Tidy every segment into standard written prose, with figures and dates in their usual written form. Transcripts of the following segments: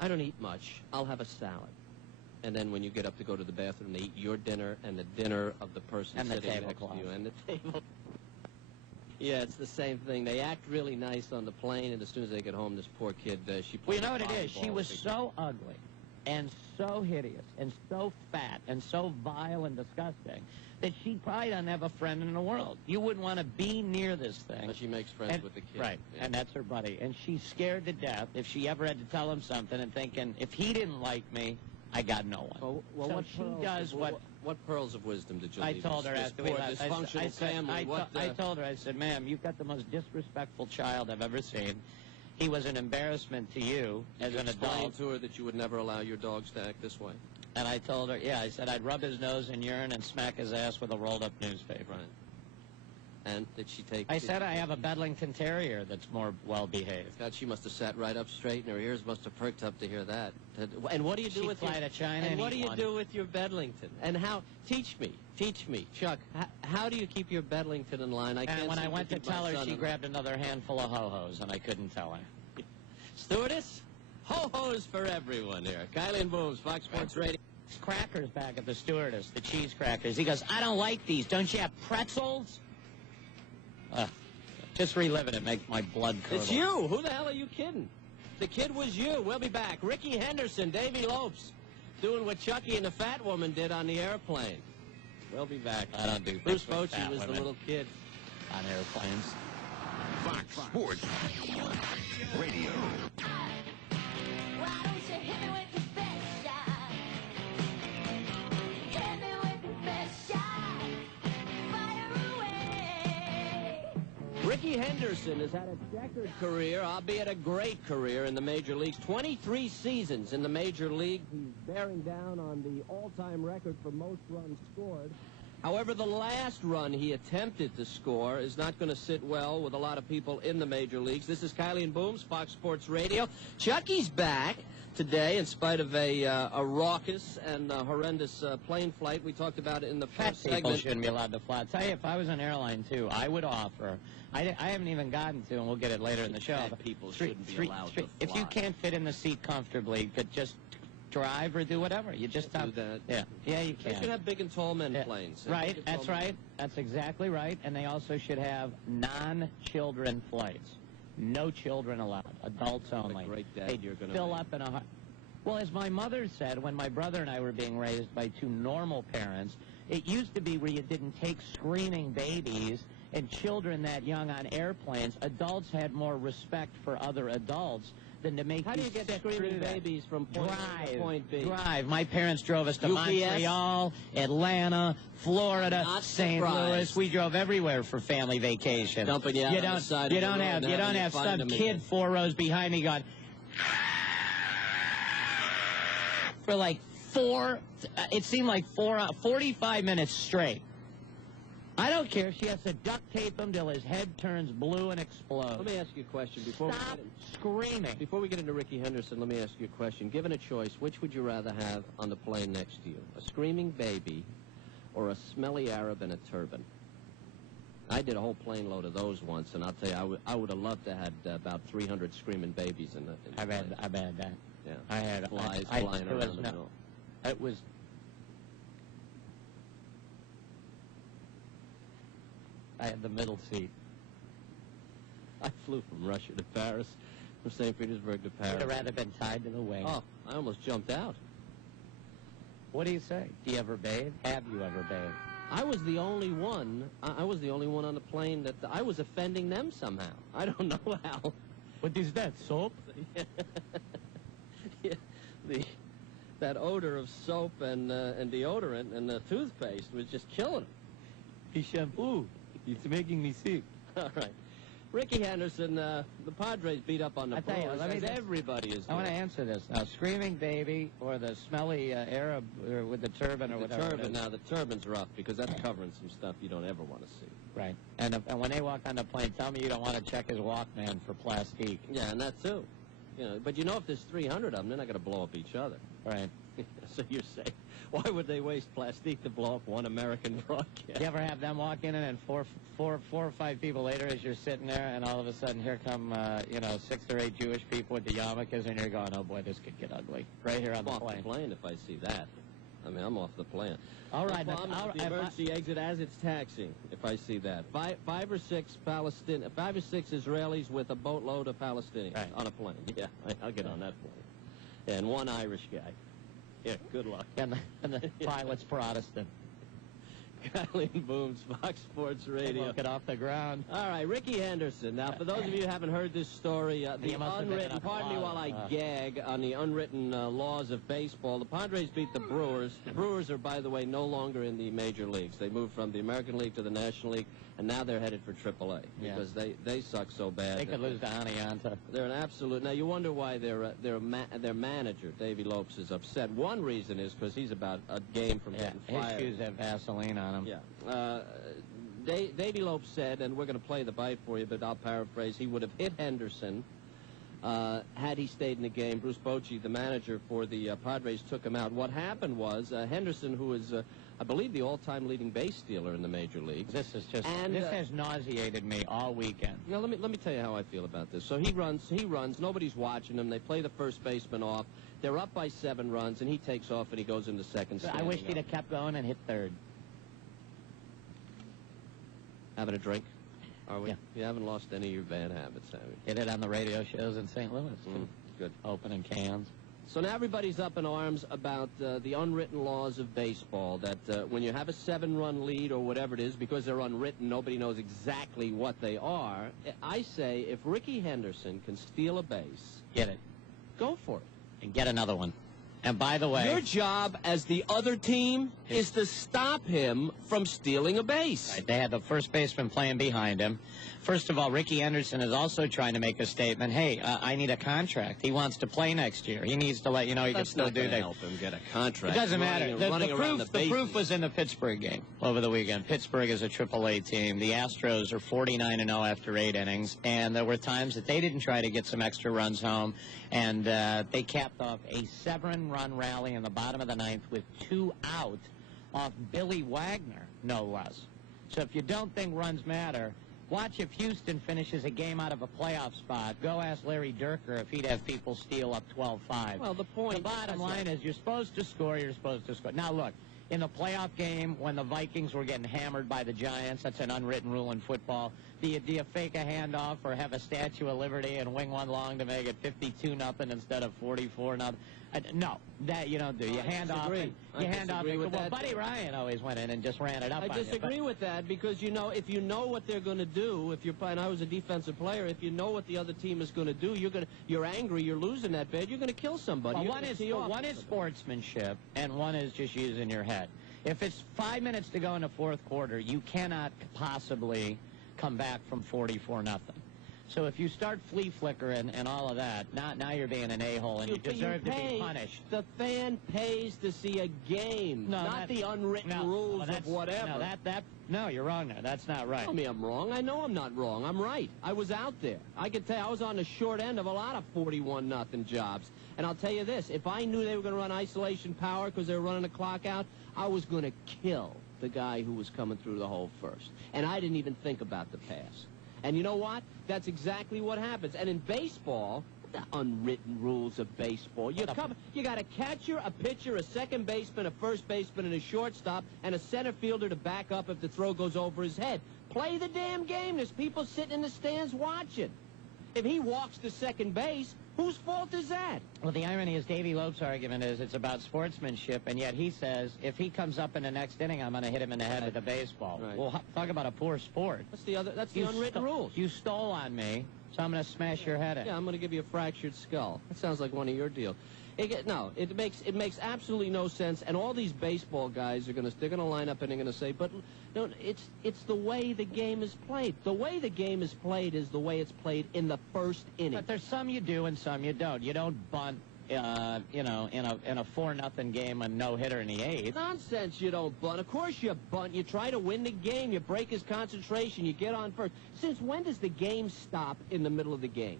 I don't eat much. I'll have a salad. And then when you get up to go to the bathroom, they eat your dinner and the dinner of the person sitting next to you. And the table. Yeah, it's the same thing. They act really nice on the plane, and as soon as they get home, this poor kid, she plays. Well, you know what it is? She was so ugly and so hideous and so fat and so vile and disgusting that she probably doesn't have a friend in the world. You wouldn't want to be near this thing. But she makes friends with the kid. Right, yeah. And that's her buddy. And she's scared to death if she ever had to tell him something and thinking, if he didn't like me, I got no one. Well, so what she pearls, does what... What pearls of wisdom did you I leave told her this after we left. dysfunctional family? I told her, I said, ma'am, you've got the most disrespectful child I've ever seen. He was an embarrassment to you as an adult. Explain to her that you would never allow your dogs to act this way. And I told her, yeah, I said I'd rub his nose in urine and smack his ass with a rolled-up newspaper. Right. And did she take... I said I have a Bedlington Terrier that's more well-behaved. God, she must have sat right up straight, and her ears must have perked up to hear that. And what do you do with fly to China and what do you do with your Bedlington? And how... Teach me, Chuck. How do you keep your Bedlington in line? And when I went to tell her, she grabbed another handful of ho-hos, and I couldn't tell her. Stewardess, ho-hos for everyone here. Kiley and Booms, Fox Sports Radio. Crackers back at the stewardess, the cheese crackers. He goes, I don't like these. Don't you have pretzels? Just reliving it makes my blood curdle. It's you. Who the hell are you kidding? The kid was you. We'll be back. Rickey Henderson, Davey Lopes, doing what Chucky and the fat woman did on the airplane. We'll be back. I don't do Bruce Bochy was the little kid. On airplanes. Fox Sports Radio. Why don't you hit me with your best shot? Hit me with your best shot. Fire away. Rickey Henderson has had a checkered career, albeit a great career in the major leagues. 23 seasons in the major league. He's bearing down on the all-time record for most runs scored. However, the last run he attempted to score is not going to sit well with a lot of people in the major leagues. This is Kiley and Booms, Fox Sports Radio. Chucky's back today in spite of a raucous and horrendous plane flight. We talked about it in the first segment. People shouldn't be allowed to fly. I'll tell you, if I was an airline, too, I would offer... I haven't even gotten to, and we'll get it later in the show. People shouldn't be allowed to fly. If you can't fit in the seat comfortably, but just drive or do whatever. You just have that. Yeah, you can. They should have big and tall men planes. Right, that's right. That's exactly right. And they also should have non-children flights. No children allowed. Adults only. A great day you're going to fill make. up in a... Well, as my mother said, when my brother and I were being raised by two normal parents, it used to be where you didn't take screaming babies and children that young on airplanes. Adults had more respect for other adults than to make How do you get screaming babies from point A to point B? Drive. My parents drove us to UPS? Montreal, Atlanta, Florida, Not St. surprised. Louis. We drove everywhere for family vacation. Dumping you out on the side of the road and you don't having have to find some them kid again. 4 rows behind me going for like it seemed like 45 minutes straight. I don't care. She has to duct tape him till his head turns blue and explodes. Let me ask you a question before Stop screaming. Before we get into Rickey Henderson, let me ask you a question. Given a choice, which would you rather have on the plane next to you? A screaming baby or a smelly Arab in a turban? I did a whole plane load of those once, and I'll tell you, I would have loved to have had about 300 screaming babies in the I've had that. Yeah. I had flies I flying around. It was. I had the middle seat. I flew from Russia to Paris, from St. Petersburg to Paris. I'd have rather been tied to the wing. Oh, I almost jumped out. What do you say? Do you ever bathe? Have you ever bathed? I was the only one. I was the only one on the plane that I was offending them somehow. I don't know how. What is that? Soap? Yeah, that odor of soap and deodorant and the toothpaste was just killing him. The shampoo. It's making me sick. All right. Rickey Henderson, the Padres beat up on the Brewers, as everybody is doing. I want to answer this. Now, screaming baby or the smelly Arab with the turban or whatever. The turban, now the turban's rough because that's covering some stuff you don't ever want to see. Right. And when they walk on the plane, tell me you don't want to check his Walkman for plastique. Yeah, and that too. You know, but you know if there's 300 of them, they're not going to blow up each other. Right. So you're saying, why would they waste plastique to blow up one American broadcast? You ever have them walk in and four or five people later as you're sitting there and all of a sudden here come, 6 or 8 Jewish people with the yarmulkes and you're going, oh boy, this could get ugly. Right here on the I'm off plane. the plane if I see that. I mean, I'm off the plane. All right. I'm at the emergency exit as it's taxiing if I see that. Five or six Israelis with a boatload of Palestinians on a plane. Yeah, I'll get on that plane. And one Irish guy. Yeah, good luck. And the pilot's Protestant. Kylie and Booms, Fox Sports Radio. Get off the ground. All right, Rickey Henderson. Now, for those of you who haven't heard this story, the unwritten, pardon me while I gag on the unwritten laws of baseball, the Padres beat the Brewers. The Brewers are, by the way, no longer in the major leagues. They moved from the American League to the National League, and now they're headed for AAA because they suck so bad. They could lose to Anianta. They're an absolute. Now, you wonder why their manager, Davey Lopes, is upset. One reason is because he's about a game from getting fired. His shoes have Vaseline on them. Yeah. Davey Lopes said, and we're going to play the bite for you, but I'll paraphrase, he would have hit Henderson had he stayed in the game. Bruce Bochy, the manager for the Padres, took him out. What happened was Henderson, who is, I believe, the all-time leading base stealer in the major leagues. This has nauseated me all weekend. Now, let me tell you how I feel about this. So he runs, nobody's watching him. They play the first baseman off. They're up by 7 runs, and he takes off, and he goes into second. I wish he'd have kept going and hit third. Having a drink? Are we? Yeah. You haven't lost any of your bad habits, have you? Did it on the radio shows in St. Louis. Good. Opening cans. So now everybody's up in arms about the unwritten laws of baseball, that when you have a 7-run lead or whatever it is, because they're unwritten, nobody knows exactly what they are. I say if Rickey Henderson can steal a base, get it. Go for it. And get another one. And by the way, your job as the other team is to stop him from stealing a base. Right, they had the first baseman playing behind him. First of all, Rickey Henderson is also trying to make a statement. Hey, I need a contract. He wants to play next year. He needs to let you know he can still do that. Help him get a contract. It doesn't matter. The proof was in the Pittsburgh game over the weekend. Pittsburgh is a AAA team. The Astros are 49-0 after 8 innings, and there were times that they didn't try to get some extra runs home, and they capped off a 7-run rally in the bottom of the 9th with 2 out off Billy Wagner, no less. So if you don't think runs matter, watch if Houston finishes a game out of a playoff spot. Go ask Larry Dierker if he'd have people steal up 12-5. Well, the bottom line is you're supposed to score, you're supposed to score. Now, look, in the playoff game when the Vikings were getting hammered by the Giants, that's an unwritten rule in football, do you fake a handoff or have a Statue of Liberty and wing one long to make it 52-0 instead of 44-0? No, that you don't do. You hand off. Well, Buddy Ryan always went in and just ran it up. I disagree with that because if you know what they're going to do, if you're playing, I was a defensive player. If you know what the other team is going to do, you're angry. You're losing that bad. You're going to kill somebody. Well, one is sportsmanship, and one is just using your head. If it's 5 minutes to go in the 4th quarter, you cannot possibly come back from 44-0. So if you start flea flickering and all of that, now you're being an a-hole and you deserve to be punished. The fan pays to see a game, not the unwritten rules of whatever. No, you're wrong there. That's not right. Tell me I'm wrong. I know I'm not wrong. I'm right. I was out there. I could tell I was on the short end of a lot of 41-0 jobs. And I'll tell you this, if I knew they were going to run isolation power because they were running the clock out, I was going to kill the guy who was coming through the hole first. And I didn't even think about the pass. And you know what? That's exactly what happens. And in baseball, the unwritten rules of baseball, you got a catcher, a pitcher, a second baseman, a first baseman, and a shortstop, and a center fielder to back up if the throw goes over his head. Play the damn game. There's people sitting in the stands watching. If he walks to second base, whose fault is that? Well, the irony is Davey Lopes' argument is it's about sportsmanship, and yet he says if he comes up in the next inning, I'm going to hit him in the head with a baseball. Right. Well, talk about a poor sport. That's the unwritten rules. You stole on me, so I'm going to smash your head in. Yeah, I'm going to give you a fractured skull. That sounds like one of your deals. It makes absolutely no sense. And all these baseball guys they're going to line up and they're going to say, but no, it's the way the game is played. The way the game is played is the way it's played in the first inning. But there's some you do and some you don't. You don't bunt. In a 4-0 game, a no-hitter in the 8th. Nonsense, you don't bunt. Of course you bunt. You try to win the game. You break his concentration. You get on first. Since when does the game stop in the middle of the game?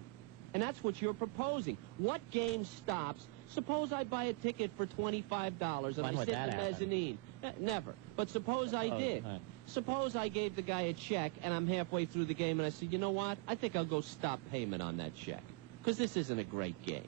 And that's what you're proposing. What game stops? Suppose I buy a ticket for $25 and I sit in the mezzanine. Never. But suppose I did. Right. Suppose I gave the guy a check and I'm halfway through the game and I said, you know what? I think I'll go stop payment on that check because this isn't a great game.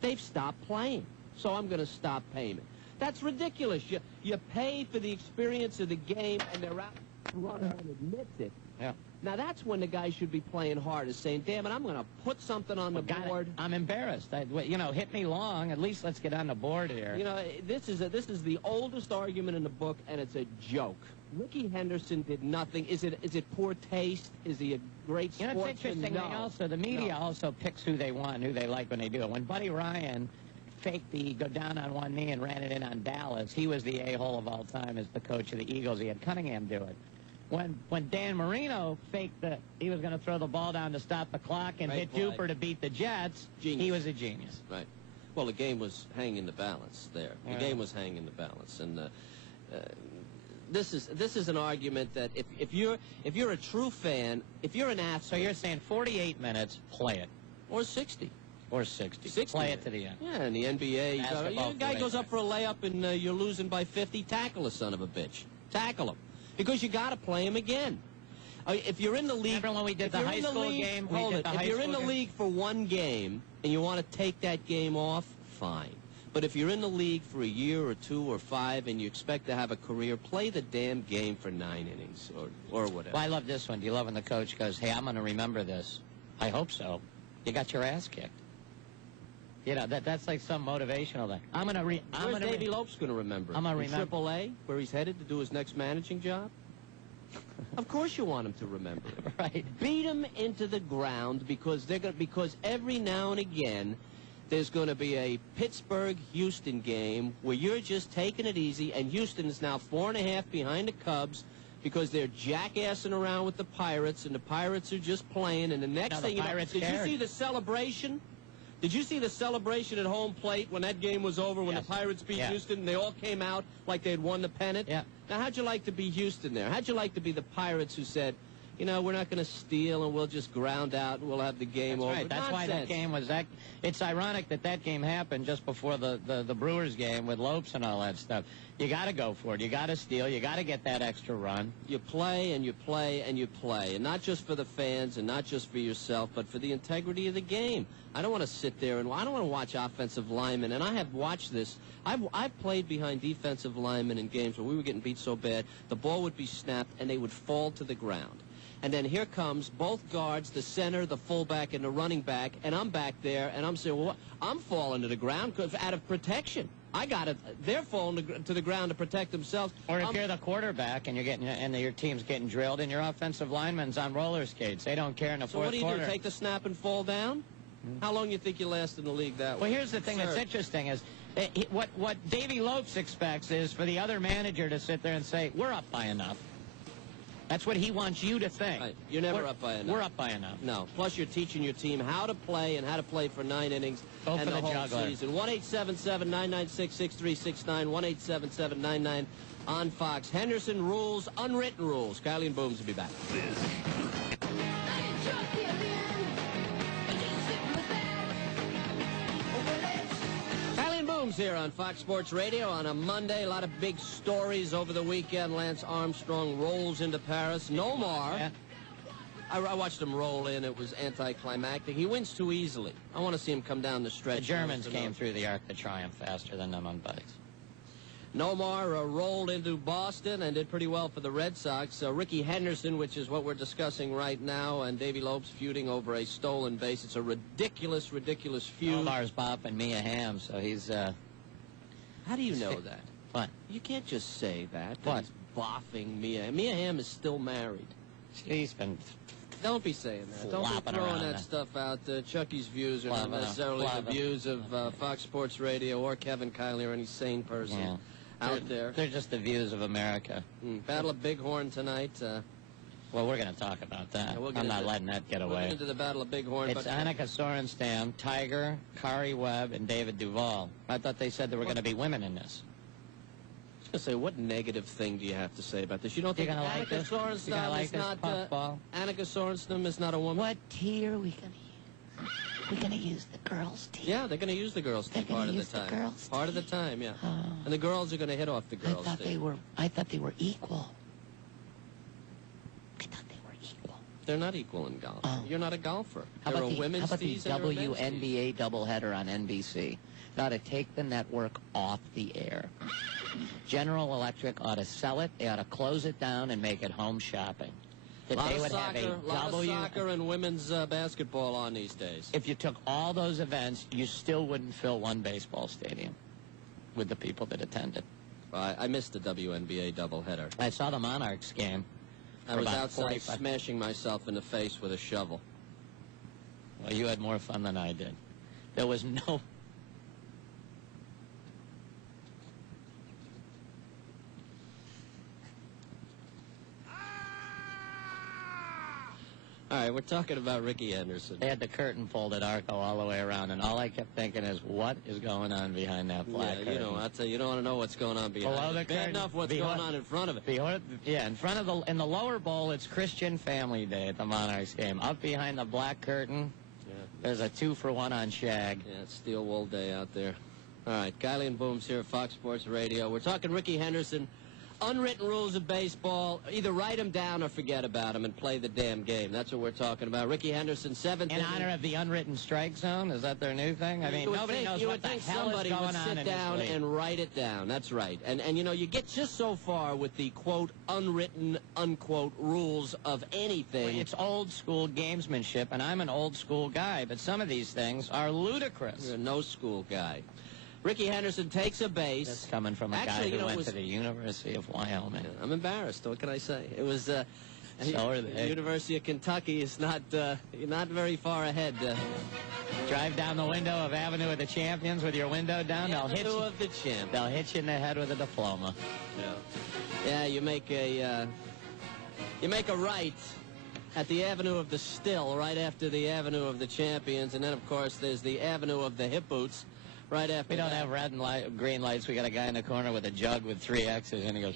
They've stopped playing, so I'm going to stop payment. That's ridiculous. You pay for the experience of the game and they're out. Runner admits it. Yeah. Now that's when the guy should be playing hard, is saying, damn it, I'm going to put something on the board. I'm embarrassed. Hit me long. At least let's get on the board here. You know, this is the oldest argument in the book, and it's a joke. Rickey Henderson did nothing. Is it poor taste? Is he a great sportsman? It's interesting. No. The media also picks who they want, who they like when they do it. When Buddy Ryan faked the go down on one knee and ran it in on Dallas, he was the a-hole of all time as the coach of the Eagles. He had Cunningham do it. When Dan Marino faked that he was going to throw the ball down to stop the clock and hit Duper to beat the Jets, he was a genius. Right. Well, the game was hanging in the balance there. The game was hanging in the balance, and this is an argument that if you're a true fan, if you're an athlete, so you're saying 48 minutes, play it, or 60. Or 60. Play it to the end. Yeah, in the NBA, the guy goes up for a layup and you're losing by 50. Tackle the son of a bitch. Tackle him. Because you got to play him again. If you're in the league... Remember when we did the high school game? If you're in the league for one game and you want to take that game off, fine. But if you're in the league for a year or 2 or 5 and you expect to have a career, play the damn game for 9 innings or whatever. Well, I love this one. Do you love when the coach goes, hey, I'm going to remember this? I hope so. You got your ass kicked. You know, that's like some motivational thing. Where's Davey Lopes going to remember? I'm going to remember. AAA, where he's headed to do his next managing job? Of course you want him to remember it. Right. Beat him into the ground because every now and again there's going to be a Pittsburgh-Houston game where you're just taking it easy, and Houston is now 4.5 behind the Cubs because they're jackassing around with the Pirates, and the Pirates are just playing, and the next thing you know, did you see the celebration? Did you see the celebration at home plate when that game was over, when the Pirates beat Houston, and they all came out like they'd won the pennant? Yeah. Now, how'd you like to be Houston there? How'd you like to be the Pirates who said, you know, we're not going to steal and we'll just ground out and we'll have the game over? Right. That's why that game was that. It's ironic that game happened just before the Brewers game with Lopes and all that stuff. You got to go for it. You got to steal. You got to get that extra run. You play and you play and you play, and not just for the fans and not just for yourself, but for the integrity of the game. I don't want to sit there and I don't want to watch offensive linemen, and I have watched this. I've played behind defensive linemen in games where we were getting beat so bad, the ball would be snapped and they would fall to the ground. And then here comes both guards, the center, the fullback, and the running back, and I'm back there, and I'm saying, well, I'm falling to the ground out of protection. I got it. They're falling to the ground to protect themselves. Or if you're the quarterback and your team's getting drilled, and your offensive lineman's on roller skates, they don't care in the fourth quarter. So what do you do? Take the snap and fall down? How long do you think you last in the league that way? Well, here's the thing that's interesting is what Davey Lopes expects is for the other manager to sit there and say, we're up by enough. That's what he wants you to think. Right. You're never up by enough. We're up by enough. No. Plus, you're teaching your team how to play and how to play for 9 innings and the whole season. 1-877-996-6369. 1-877-99 on Fox. Henderson rules, unwritten rules. Kiley and Booms will be back. Here on Fox Sports Radio on a Monday. A lot of big stories over the weekend. Lance Armstrong rolls into Paris. Nomar. Yeah. I watched him roll in. It was anticlimactic. He wins too easily. I want to see him come down the stretch. The Germans came through the Arc of Triumph faster than them on bikes. Nomar rolled into Boston and did pretty well for the Red Sox. Rickey Henderson, which is what we're discussing right now, and Davey Lopes feuding over a stolen base. It's a ridiculous, ridiculous feud. Nomar's bopping Mia Hamm, so he's... How do you know that? What? You can't just say that. What? He's boffing Mia. Mia Hamm is still married. He's been... Don't be saying that. Don't be throwing that stuff out. Chucky's views are not necessarily the views of Fox Sports Radio or Kevin Kiley or any sane person out there. They're just the views of America. Battle of Bighorn tonight. Well, we're going to talk about that. Yeah, I'm not letting that get away. We'll get into the Battle of Bighorn. It's Annika Sorenstam, Tiger, Kari Webb, and David Duvall. I thought they said there were going to be women in this. I was going to say, what negative thing do you have to say about this? You don't think Annika Sorenstam is not... Annika Sorenstam is not a woman? What tea are we going to use? We're going to use the girls' team. Yeah, they're going to use the girls' team They're part of gonna the use the time. girls' Part of the team. time, yeah. Oh. And the girls are going to hit off the girls' I thought team. they were equal. I thought they were equal. They're not equal in golf. Oh. You're not a golfer. How There about are the, women's how about the tees and there are men's tees. WNBA doubleheader on NBC? They ought to take the network off the air. General Electric ought to sell it. They ought to close it down and make it home shopping. That Lot they of would have soccer, a lot of W. soccer and women's basketball on these days. If you took all those events, you still wouldn't fill one baseball stadium with the people that attended. I missed the WNBA doubleheader. I saw the Monarchs game. I for was about outside 45 smashing myself in the face with a shovel. Well, you had more fun than I did. There was no... All right, we're talking about Rickey Henderson. They had the curtain folded arco all the way around, and all I kept thinking is, what is going on behind that black curtain? You know, I'll tell you, you don't want to know what's going on behind Below the it. curtain. Bad enough what's going on in front of it. Yeah, in front of in the lower bowl, it's Christian Family Day at the Monarchs game. Up behind the black curtain, there's a 2-for-1 on Shag. Yeah, it's Steel Wool Day out there. All right, Kiley and Booms here at Fox Sports Radio. We're talking Rickey Henderson. Unwritten rules of baseball. Either write them down or forget about them and play the damn game. That's what we're talking about. Rickey Henderson, 7th In honor of the unwritten strike zone? Is that their new thing? I mean, nobody knows what the hell is going on in this league. Somebody would sit down and write it down. That's right. And you know, you get just so far with the, quote, unwritten, unquote, rules of anything. It's old school gamesmanship, and I'm an old school guy, but some of these things are ludicrous. You're a no-school guy. Rickey Henderson takes a base. That's coming from a guy who went to the University of Wyoming. I'm embarrassed. What can I say? It was. So are they. The University of Kentucky is not very far ahead. Drive down the window of Avenue of the Champions with your window down. They'll hit you. Of the champ. They'll hit you in the head with a diploma. Yeah. You make a right at the Avenue of the Still, right after the Avenue of the Champions, and then of course there's the Avenue of the Hip Boots. Right after we don't have red and green lights. We got a guy in the corner with a jug with 3 X's, and he goes,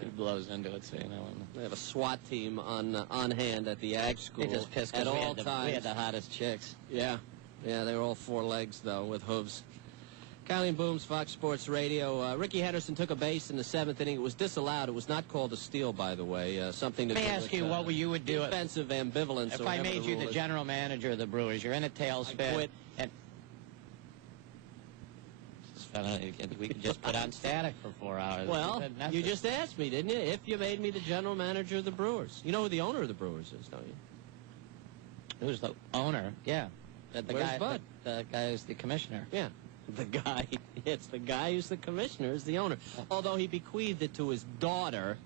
he blows into it. So you know. We have a SWAT team on hand at the Ag School. They just pissed at all times. We had the hottest chicks. Yeah, they were all 4 legs though with hooves. Kiley and Booms, Fox Sports Radio. Rickey Henderson took a base in the 7th inning. It was disallowed. It was not called a steal, by the way. Something to Let me do ask with, you what you would do defensive ambivalence. If I made you the general manager of the Brewers. You're in a tailspin. I quit. And we could just put on static for 4 hours. Well, you just asked me, didn't you? If you made me the general manager of the Brewers. You know who the owner of the Brewers is, don't you? Who's the owner? Yeah. Where's guy, Bud? The guy who's the commissioner. Yeah. The guy. It's the guy who's the commissioner is the owner. Although he bequeathed it to his daughter.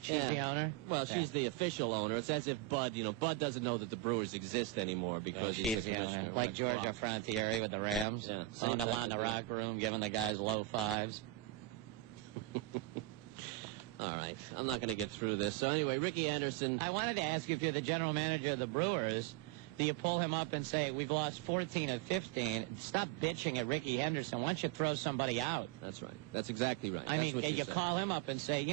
She's the owner? Well, she's the official owner. It's as if Bud, Bud doesn't know that the Brewers exist anymore because he's the commissioner. Like Georgia Frontiere with the Rams. Yeah. Going along the locker room, giving the guys low fives. All right. I'm not going to get through this. So anyway, Rickey Henderson. I wanted to ask you, if you're the general manager of the Brewers, do you pull him up and say, we've lost 14 of 15. Stop bitching at Rickey Henderson. Why don't you throw somebody out? That's right. That's exactly right. I mean, you call him up and say,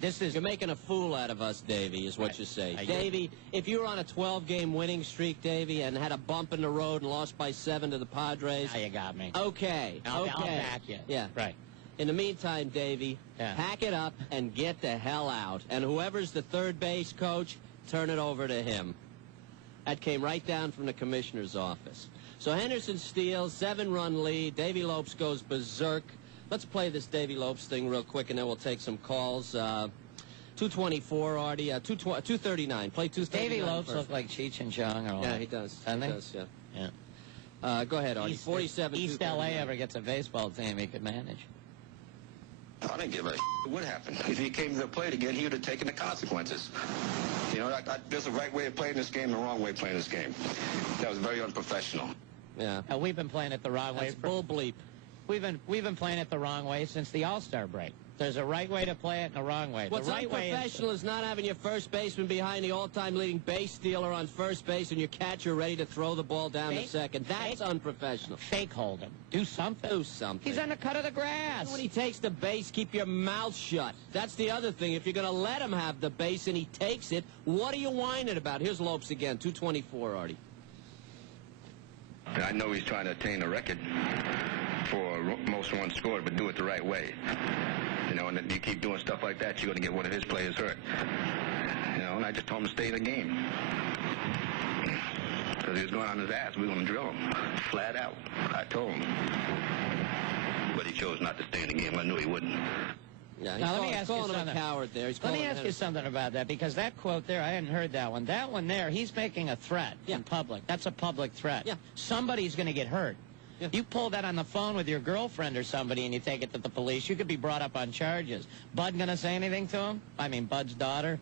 this is... You're making a fool out of us, Davey, is what you say. Davey, if you were on a 12-game winning streak, Davey, and had a bump in the road and lost by 7 to the Padres... Now you got me. Okay. I'll back you. Yeah. Right. In the meantime, Davey, pack it up and get the hell out. And whoever's the third base coach, turn it over to him. That came right down from the commissioner's office. So Henderson steals, 7-run lead. Davey Lopes goes berserk. Let's play this Davey Lopes thing real quick, and then we'll take some calls. 224, Artie. 239. Play 239 Davey Lopes first. look like Cheech and Chong or what? Yeah, he does. Doesn't he? Does, yeah. Go ahead, Artie. 47. East L.A. ever gets a baseball team he could manage. I didn't give a what happened. If he came to the plate again, he would have taken the consequences. There's a right way of playing this game and a wrong way of playing this game. That was very unprofessional. Yeah. We've been playing it the wrong way. That's bull bleep. We've been playing it the wrong way since the All-Star break. There's a right way to play it and a wrong way. What's unprofessional is not having your first baseman behind the all-time leading base stealer on first base and your catcher ready to throw the ball down to second. That's unprofessional. Fake hold him. Do something. Do something. He's on the cut of the grass. When he takes the base, keep your mouth shut. That's the other thing. If you're going to let him have the base and he takes it, what are you whining about? Here's Lopes again, 224, Artie. And I know he's trying to attain a record for most runs scored, but do it the right way. You know, and if you keep doing stuff like that, you're going to get one of his players hurt. You know, and I just told him to stay in the game. Because he was going on his ass. We were going to drill him. Flat out. I told him. But he chose not to stay in the game. I knew he wouldn't. Yeah, now, let me ask you him something. a coward there. Let me ask you something about that, because that quote there, I hadn't heard that one. That one there, he's making a threat in public. That's a public threat. Yeah. Somebody's going to get hurt. Yeah. You pull that on the phone with your girlfriend or somebody and you take it to the police, you could be brought up on charges. Bud going to say anything to him? I mean, Bud's daughter?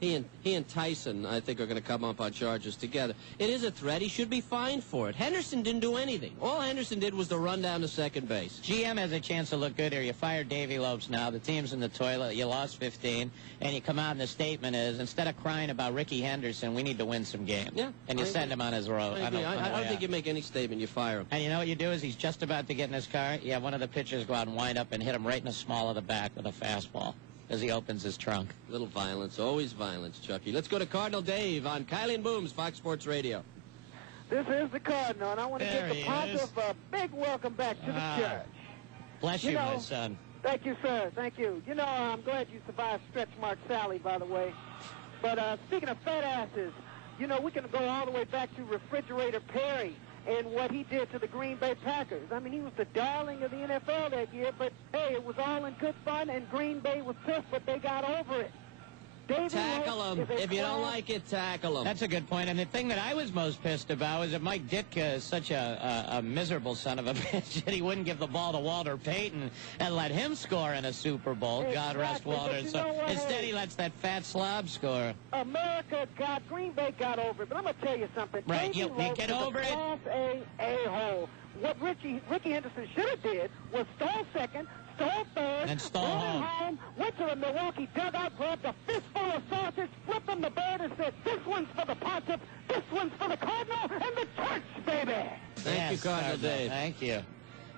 He and Tyson, I think, are going to come up on charges together. It is a threat. He should be fined for it. Henderson didn't do anything. All Henderson did was to run down to second base. GM has a chance to look good here. You fired Davey Lopes now. The team's in the toilet. You lost 15. And you come out and the statement is, instead of crying about Rickey Henderson, we need to win some games. Yeah. And you send him on his road. I don't think you make any statement. You fire him. And you know what you do is he's just about to get in his car. You have one of the pitchers go out and wind up and hit him right in the small of the back with a fastball as he opens his trunk. Little violence. Always violence, Chucky. Let's go to Cardinal Dave on Kiley and Booms, Fox Sports Radio. This is the Cardinal, and I want to give the positive big welcome back to the church. Bless you, my son. Thank you, sir. Thank you. You know, I'm glad you survived stretch mark Sally, by the way. But speaking of fat asses, you know, we can go all the way back to Refrigerator Perry and what he did to the Green Bay Packers. I mean, he was the darling of the NFL that year, but, hey, it was all in good fun, and Green Bay was pissed, but they got over it. Tackle him. If you don't like it, tackle him. That's a good point. And the thing that I was most pissed about was that Mike Ditka is such a miserable son of a bitch that he wouldn't give the ball to Walter Payton and let him score in a Super Bowl. Exactly. God rest Walter. So instead he lets that fat slob score. America got, Green Bay got over it. But I'm going to tell you something. Right, you get over it. Class A-hole. What Rickey Henderson should have did was stole second, stole third, and stole home, went to the Milwaukee dugout, grabbed a fistful of sausage, flipped them the bird, and said, "This one's for the Pontiff, this one's for the Cardinal, and the church, baby." Thank you, Cardinal Dave. Thank you.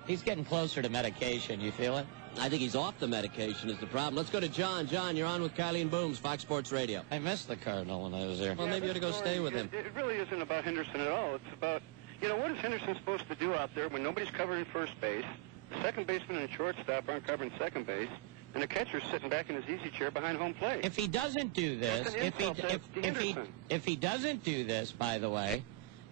He's getting closer to medication. You feel it? I think he's off the medication is the problem. Let's go to John. John, you're on with Kiley and Booms, Fox Sports Radio. I missed the Cardinal when I was there. Well, maybe you ought to go stay with him. It really isn't about Henderson at all. It's about, you know, what is Henderson supposed to do out there when nobody's covering first base, the second baseman and shortstop aren't covering second base, and the catcher's sitting back in his easy chair behind home plate? If he doesn't do this, if he doesn't do this, by the way,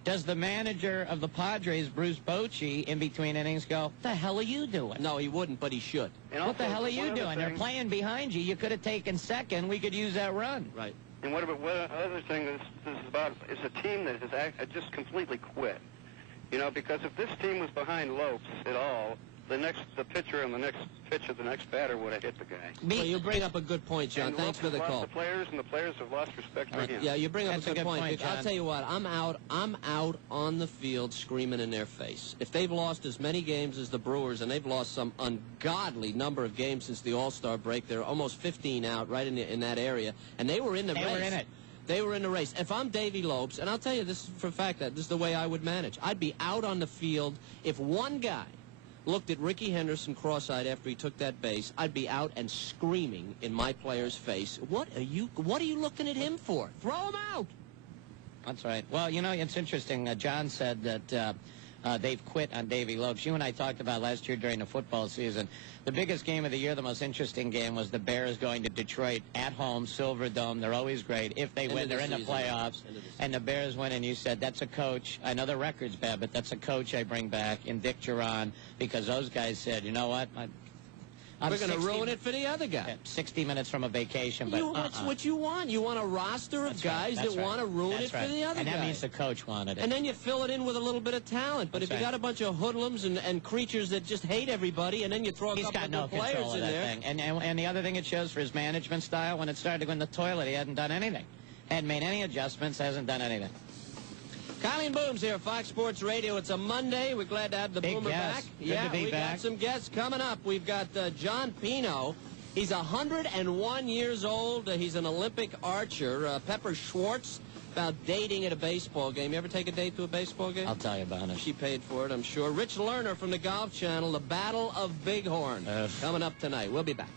does the manager of the Padres, Bruce Bochy, in between innings go, "What the hell are you doing?" No, he wouldn't, but he should. And What the also, hell are you one other doing? They're thing- playing behind you. You could have taken second. We could use that run. Right. And what other thing this is about is a team that has just completely quit. You know, because if this team was behind Lopes at all, the pitcher on the next pitch of the next batter would have hit the guy. Well, you bring up a good point, John. And Thanks for Lopes the has call. lost the players, and the players have lost respect for him. Yeah, you bring up That's a good point. John. I'll tell you what, I'm out on the field screaming in their face. If they've lost as many games as the Brewers, and they've lost some ungodly number of games since the All-Star break, they're almost 15 out right in that area, and they were in the race. They were in it. They were in the race. If I'm Davey Lopes, and I'll tell you this for a fact that this is the way I would manage. I'd be out on the field. If one guy looked at Rickey Henderson cross-eyed after he took that base, I'd be out and screaming in my player's face, What are you looking at him for? Throw him out. That's right. Well, you know, it's interesting. John said that they've quit on Davey Lopes. You and I talked about last year during the football season. The biggest game of the year, the most interesting game, was the Bears going to Detroit at home, Silver Dome. They're always great. If they win, they're in the playoffs. And the Bears win, and you said, that's a coach. I know the record's bad, but that's a coach I bring back in Dick Duran, because those guys said, you know what? We're going to ruin it for the other guy. 60 minutes from a vacation, but That's what you want. You want a roster of guys that want to ruin it for the other guy. And that means the coach wanted it. And then you fill it in with a little bit of talent. But if you got a bunch of hoodlums and creatures that just hate everybody, and then you throw a couple of good players in there. And the other thing it shows for his management style, when it started to go in the toilet, he hadn't done anything. Hadn't made any adjustments, hasn't done anything. Kiley and Booms here, Fox Sports Radio. It's a Monday. We're glad to have the Boomer back. Good to be back. Got some guests coming up. We've got John Pino. He's 101 years old. He's an Olympic archer. Pepper Schwartz, about dating at a baseball game. You ever take a date to a baseball game? I'll tell you about it. She paid for it, I'm sure. Rich Lerner from the Golf Channel, the Battle of Bighorn, coming up tonight. We'll be back.